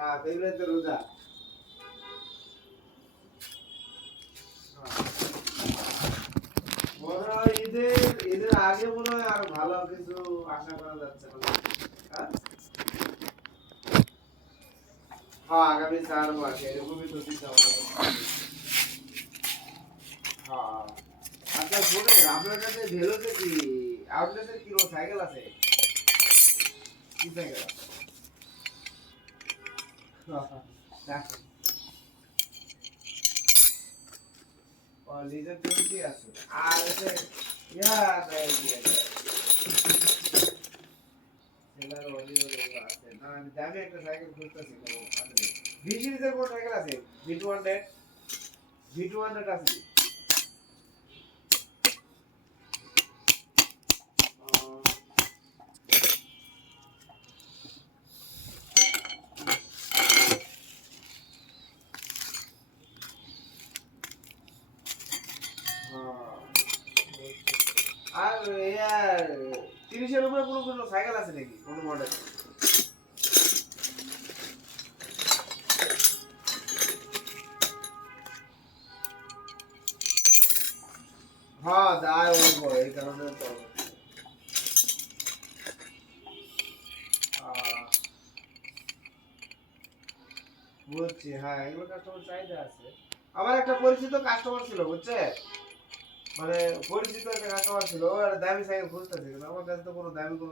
ফেব্রুয়ারিতে রোজা। মনে হয় ঈদের আগে মনে হয় আর ভালো কিছু আশা করা যাচ্ছে না। হ্যাঁ? হ্যাঁ, আগামী 4 মাস এরকমই তো চিন্তা ভাবনা করতেছি। হ্যাঁ। আচ্ছা শুনেন, আপনার কাছে ভেলোতে কি আউটলেসের কি সাইকেল আছে? কি সাইকেল? দেখেন, লিজার 20 আছে। আর হচ্ছে ইয়া দেয় দিয়ে দেয়। সেলার অডিও আছে। না আমি দামি একটা সাইকেল খুঁজতেছি তো আসলে। ভি সিরিজের কোন সাইকেল আছে? V200 V200 আছে। আর ইয়ার 30 এর উপরে কোন সাইকেল আছে নাকি? কোন মডেল? হ্যাঁ, দায় অল্প এই কারণে তো। আহ, বুঝছি, হ্যাঁ এগুলো কাস্টমার চাহিদা আছে। আমার একটা পরিচিত কাস্টমার ছিল বুঝছে, মানে পরিচিত একটা কাস্টমার ছিল, ও একটা দামি সাইকেল খুঁজতেছে, কিন্তু আমার কাছে তো কোনো দামি কোনো